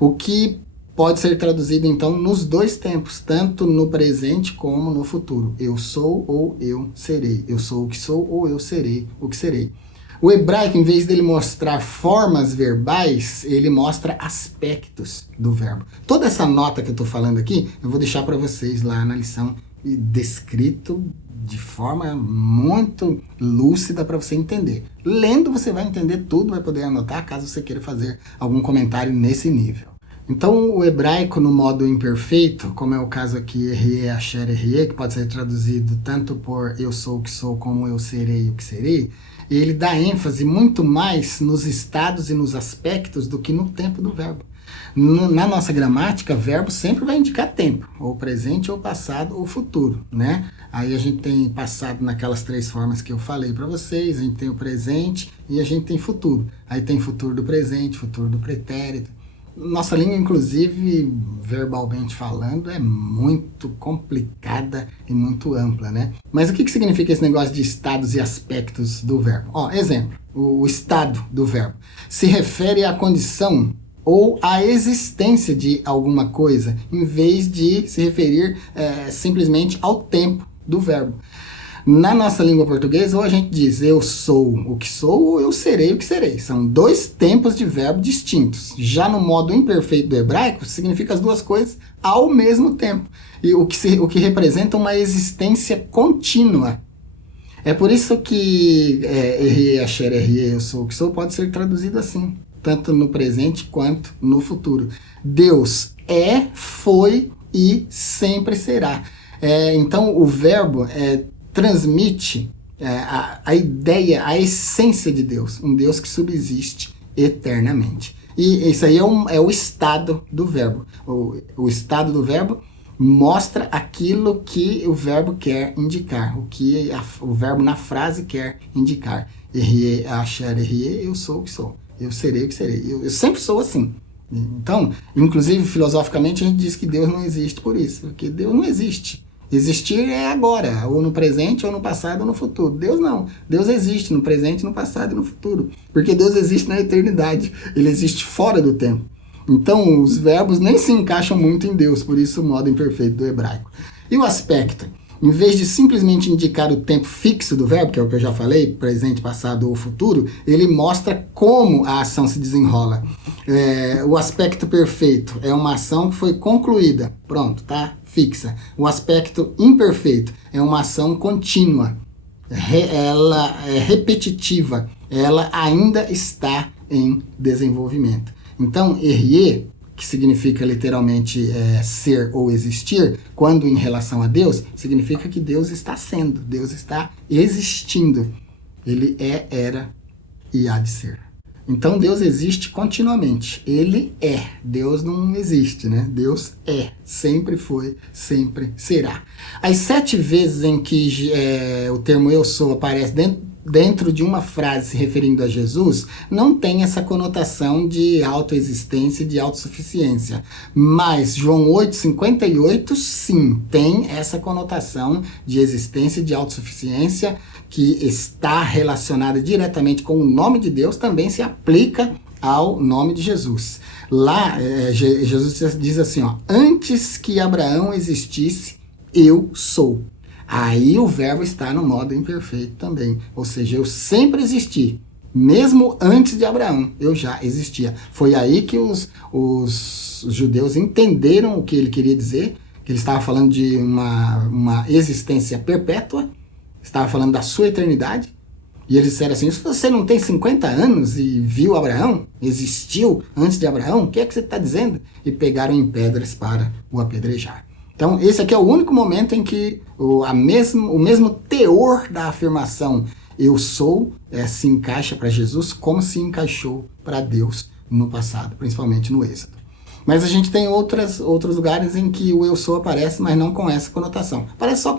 O que pode ser traduzido então nos 2 tempos, tanto no presente como no futuro. Eu sou ou eu serei. Eu sou o que sou ou eu serei o que serei. O hebraico, em vez dele mostrar formas verbais, ele mostra aspectos do verbo. Toda essa nota que eu estou falando aqui, eu vou deixar para vocês lá na lição descrito de forma muito lúcida para você entender. Lendo você vai entender tudo, vai poder anotar caso você queira fazer algum comentário nesse nível. Então o hebraico no modo imperfeito, como é o caso aqui, Erie, Asher, Erie, que pode ser traduzido tanto por eu sou o que sou como eu serei o que serei, ele dá ênfase muito mais nos estados e nos aspectos do que no tempo do verbo. Na nossa gramática, verbo sempre vai indicar tempo, ou presente, ou passado, ou futuro, né? Aí a gente tem passado naquelas 3 formas que eu falei para vocês, a gente tem o presente e a gente tem futuro. Aí tem futuro do presente, futuro do pretérito. Nossa língua, inclusive, verbalmente falando, é muito complicada e muito ampla, né? Mas o que significa esse negócio de estados e aspectos do verbo? Ó, exemplo, o estado do verbo se refere à condição ou à existência de alguma coisa, em vez de se referir simplesmente ao tempo do verbo. Na nossa língua portuguesa, ou a gente diz eu sou o que sou, ou eu serei o que serei. São dois tempos de verbo distintos. Já no modo imperfeito do hebraico, significa as duas coisas ao mesmo tempo. E o que representa uma existência contínua. É por isso que errei, asher, errei, eu sou o que sou, pode ser traduzido assim, tanto no presente quanto no futuro. Deus é, foi e sempre será. Então o verbo transmite a ideia, a essência de Deus, um Deus que subsiste eternamente. E isso aí é o estado do verbo. O estado do verbo mostra aquilo que o verbo quer indicar, o que o verbo na frase quer indicar. Errie, achar, errie, eu sou o que sou. Eu serei o que serei. Eu sempre sou assim. Então, inclusive, filosoficamente, a gente diz que Deus não existe por isso, porque Deus não existe. Existir é agora, ou no presente, ou no passado, ou no futuro. Deus não. Deus existe no presente, no passado e no futuro. Porque Deus existe na eternidade. Ele existe fora do tempo. Então, os verbos nem se encaixam muito em Deus, por isso o modo imperfeito do hebraico. E o aspecto? Em vez de simplesmente indicar o tempo fixo do verbo, que é o que eu já falei, presente, passado ou futuro, ele mostra como a ação se desenrola. O aspecto perfeito é uma ação que foi concluída, pronto, tá? Fixa. O aspecto imperfeito é uma ação contínua, ela é repetitiva, ela ainda está em desenvolvimento. Então, errier, que significa literalmente ser ou existir, quando em relação a Deus, significa que Deus está sendo, Deus está existindo. Ele era e há de ser. Então Deus existe continuamente. Ele é. Deus não existe, né? Deus é. Sempre foi, sempre será. As 7 vezes em que o termo eu sou aparece dentro de uma frase se referindo a Jesus, não tem essa conotação de autoexistência e de autossuficiência. Mas João 8,58, sim, tem essa conotação de existência e de autossuficiência que está relacionada diretamente com o nome de Deus, também se aplica ao nome de Jesus. Lá, Jesus diz assim, ó, antes que Abraão existisse, eu sou. Aí o verbo está no modo imperfeito também. Ou seja, eu sempre existi. Mesmo antes de Abraão, eu já existia. Foi aí que os judeus entenderam o que ele queria dizer, que ele estava falando de uma existência perpétua, estava falando da sua eternidade. E eles disseram assim, se você não tem 50 anos e viu Abraão, existiu antes de Abraão, o que é que você está dizendo? E pegaram em pedras para o apedrejar. Então, esse aqui é o único momento em que o mesmo teor da afirmação eu sou se encaixa para Jesus como se encaixou para Deus no passado, principalmente no Êxodo. Mas a gente tem outros lugares em que o eu sou aparece, mas não com essa conotação. Aparece só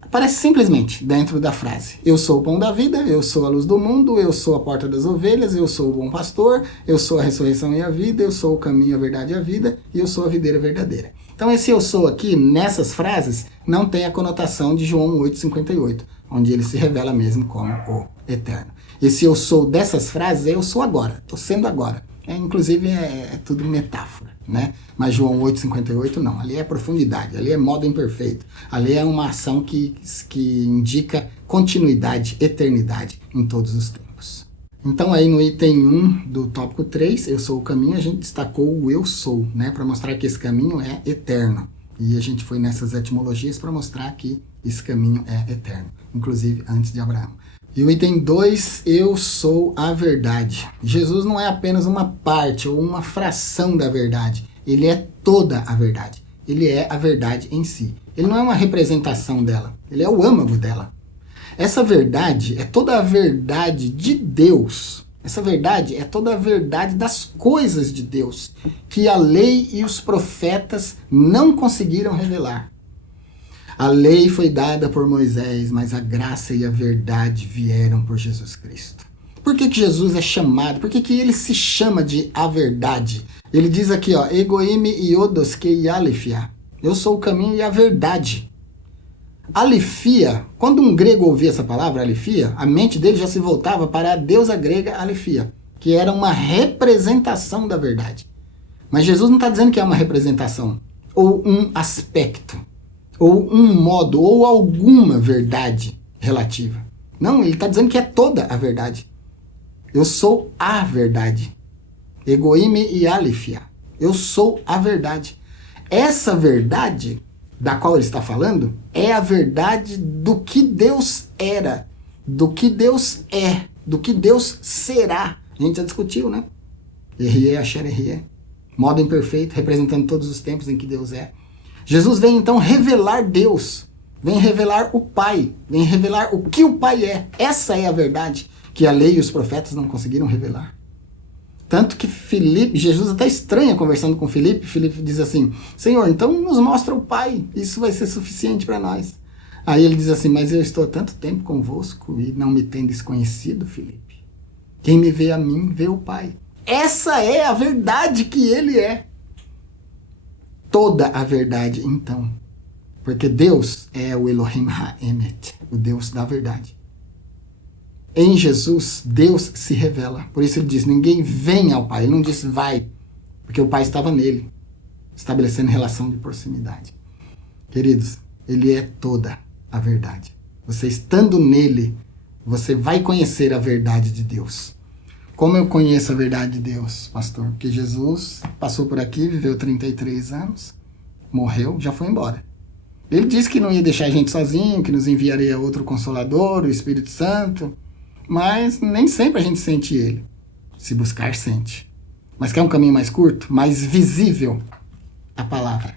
aparece simplesmente dentro da frase. Eu sou o pão da vida, eu sou a luz do mundo, eu sou a porta das ovelhas, eu sou o bom pastor, eu sou a ressurreição e a vida, eu sou o caminho, a verdade e a vida, e eu sou a videira verdadeira. Então esse eu sou aqui, nessas frases, não tem a conotação de João 8,58, onde ele se revela mesmo como o eterno. Esse eu sou dessas frases, eu sou agora, estou sendo agora. Inclusive é tudo metáfora, né? Mas João 8,58 não, ali é profundidade, ali é modo imperfeito, ali é uma ação que indica continuidade, eternidade em todos os tempos. Então aí no item 1 do tópico 3, eu sou o caminho, a gente destacou o eu sou, né? Para mostrar que esse caminho é eterno. E a gente foi nessas etimologias para mostrar que esse caminho é eterno, inclusive antes de Abraão. E o item 2, eu sou a verdade. Jesus não é apenas uma parte ou uma fração da verdade. Ele é toda a verdade. Ele é a verdade em si. Ele não é uma representação dela. Ele é o âmago dela. Essa verdade é toda a verdade de Deus. Essa verdade é toda a verdade das coisas de Deus, que a lei e os profetas não conseguiram revelar. A lei foi dada por Moisés, mas a graça e a verdade vieram por Jesus Cristo. Por que Jesus é chamado? Por que ele se chama de a verdade? Ele diz aqui, ó, Egoime iodos que alifia. Eu sou o caminho e a verdade. Alifia, quando um grego ouvia essa palavra, alifia, a mente dele já se voltava para a deusa grega Alifia, que era uma representação da verdade. Mas Jesus não está dizendo que é uma representação ou um aspecto. ou um modo, ou alguma verdade relativa. Não, ele está dizendo que é toda a verdade. Eu sou a verdade. Egoime e alifia. Eu sou a verdade. Essa verdade da qual ele está falando é a verdade do que Deus era, do que Deus é, do que Deus será. A gente já discutiu, né? Erie, Asher, Erie. Modo imperfeito, representando todos os tempos em que Deus é. Jesus vem então revelar Deus, vem revelar o Pai, vem revelar o que o Pai é. Essa é a verdade que a lei e os profetas não conseguiram revelar. Tanto que Jesus até estranha conversando com Filipe diz assim, Senhor, então nos mostra o Pai, isso vai ser suficiente para nós. Aí ele diz assim, mas eu estou há tanto tempo convosco e não me tendes conhecido, Filipe. Quem me vê a mim, vê o Pai. Essa é a verdade que ele é. Toda a verdade, então. Porque Deus é o Elohim HaEmet, o Deus da verdade. Em Jesus, Deus se revela. Por isso ele diz, ninguém vem ao Pai. Ele não diz vai, porque o Pai estava nele, estabelecendo relação de proximidade. Queridos, ele é toda a verdade. Você estando nele, você vai conhecer a verdade de Deus. Como eu conheço a verdade de Deus, pastor? Porque Jesus passou por aqui, viveu 33 anos, morreu, já foi embora. Ele disse que não ia deixar a gente sozinho, que nos enviaria outro Consolador, o Espírito Santo, mas nem sempre a gente sente ele. Se buscar, sente. Mas quer um caminho mais curto, mais visível? A palavra.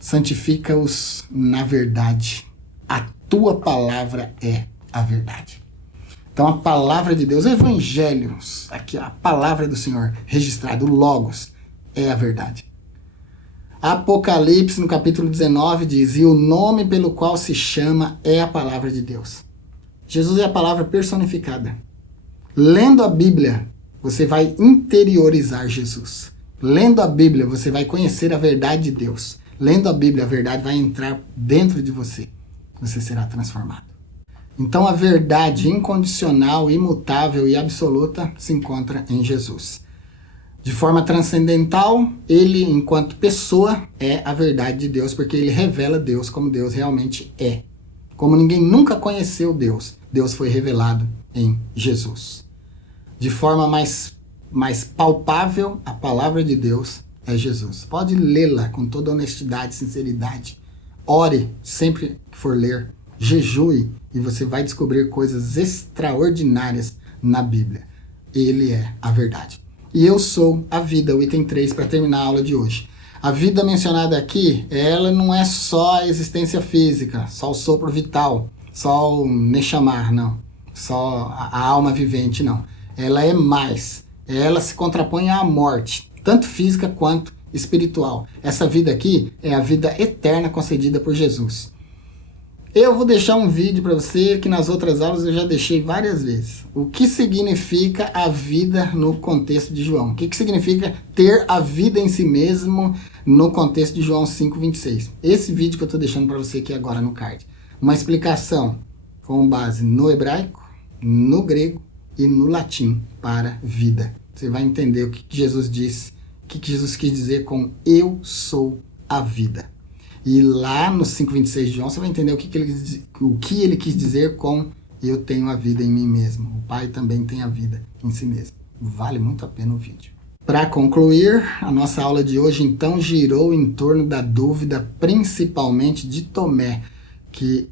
Santifica-os na verdade. A tua palavra é a verdade. Então a palavra de Deus, o Evangelho, aqui a palavra do Senhor, registrado, o Logos, é a verdade. Apocalipse, no capítulo 19, diz, e o nome pelo qual se chama é a palavra de Deus. Jesus é a palavra personificada. Lendo a Bíblia, você vai interiorizar Jesus. Lendo a Bíblia, você vai conhecer a verdade de Deus. Lendo a Bíblia, a verdade vai entrar dentro de você. Você será transformado. Então a verdade incondicional, imutável e absoluta se encontra em Jesus. De forma transcendental, ele, enquanto pessoa, é a verdade de Deus, porque ele revela Deus como Deus realmente é. Como ninguém nunca conheceu Deus, Deus foi revelado em Jesus. De forma mais palpável, a palavra de Deus é Jesus. Pode lê-la com toda honestidade e sinceridade. Ore sempre que for ler. Jejue e você vai descobrir coisas extraordinárias na Bíblia. Ele é a verdade. E eu sou a vida, o item 3, para terminar a aula de hoje. A vida mencionada aqui, ela não é só a existência física, só o sopro vital, só o Nechamar, não. Só a alma vivente, não. Ela é mais. Ela se contrapõe à morte, tanto física quanto espiritual. Essa vida aqui é a vida eterna concedida por Jesus. Eu vou deixar um vídeo para você que nas outras aulas eu já deixei várias vezes. O que significa a vida no contexto de João? O que significa ter a vida em si mesmo no contexto de João 5:26? Esse vídeo que eu estou deixando para você aqui agora no card. Uma explicação com base no hebraico, no grego e no latim para vida. Você vai entender o que Jesus disse, o que Jesus quis dizer com eu sou a vida. E lá no 5:26 de João você vai entender o que ele quis dizer com eu tenho a vida em mim mesmo. O Pai também tem a vida em si mesmo. Vale muito a pena o vídeo. Para concluir, a nossa aula de hoje então girou em torno da dúvida principalmente de Tomé, que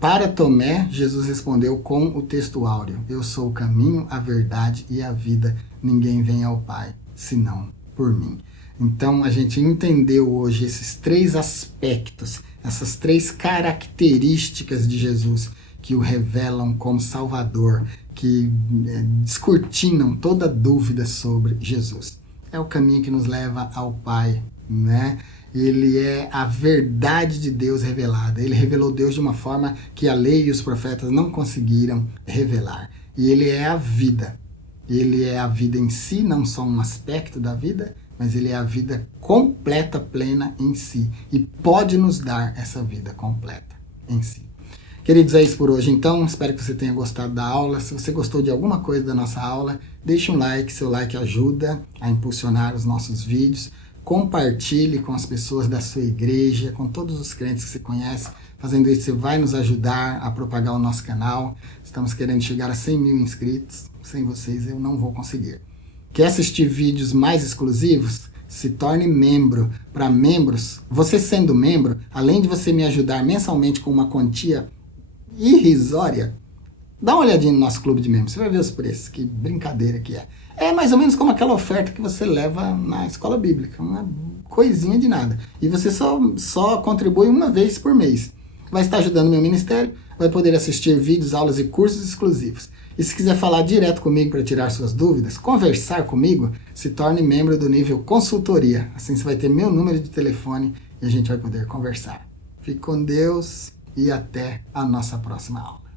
para Tomé Jesus respondeu com o texto áureo. Eu sou o caminho, a verdade e a vida. Ninguém vem ao Pai senão por mim. Então, a gente entendeu hoje esses 3 aspectos, essas 3 características de Jesus que o revelam como Salvador, que descortinam toda dúvida sobre Jesus. É o caminho que nos leva ao Pai, né? Ele é a verdade de Deus revelada. Ele revelou Deus de uma forma que a lei e os profetas não conseguiram revelar. E ele é a vida. Ele é a vida em si, não só um aspecto da vida, mas ele é a vida completa, plena em si. E pode nos dar essa vida completa em si. Queridos, é isso por hoje então. Espero que você tenha gostado da aula. Se você gostou de alguma coisa da nossa aula, deixe um like. Seu like ajuda a impulsionar os nossos vídeos. compartilhe com as pessoas da sua igreja, com todos os crentes que você conhece. Fazendo isso, você vai nos ajudar a propagar o nosso canal. Estamos querendo chegar a 100 mil inscritos. Sem vocês eu não vou conseguir. Quer assistir vídeos mais exclusivos? Se torne membro. Para membros, você sendo membro, além de você me ajudar mensalmente com uma quantia irrisória, dá uma olhadinha no nosso clube de membros, você vai ver os preços, que brincadeira que é. É mais ou menos como aquela oferta que você leva na escola bíblica, uma coisinha de nada. E você só contribui uma vez por mês. Vai estar ajudando meu ministério, vai poder assistir vídeos, aulas e cursos exclusivos. E se quiser falar direto comigo para tirar suas dúvidas, conversar comigo, se torne membro do nível consultoria. Assim você vai ter meu número de telefone e a gente vai poder conversar. Fique com Deus e até a nossa próxima aula.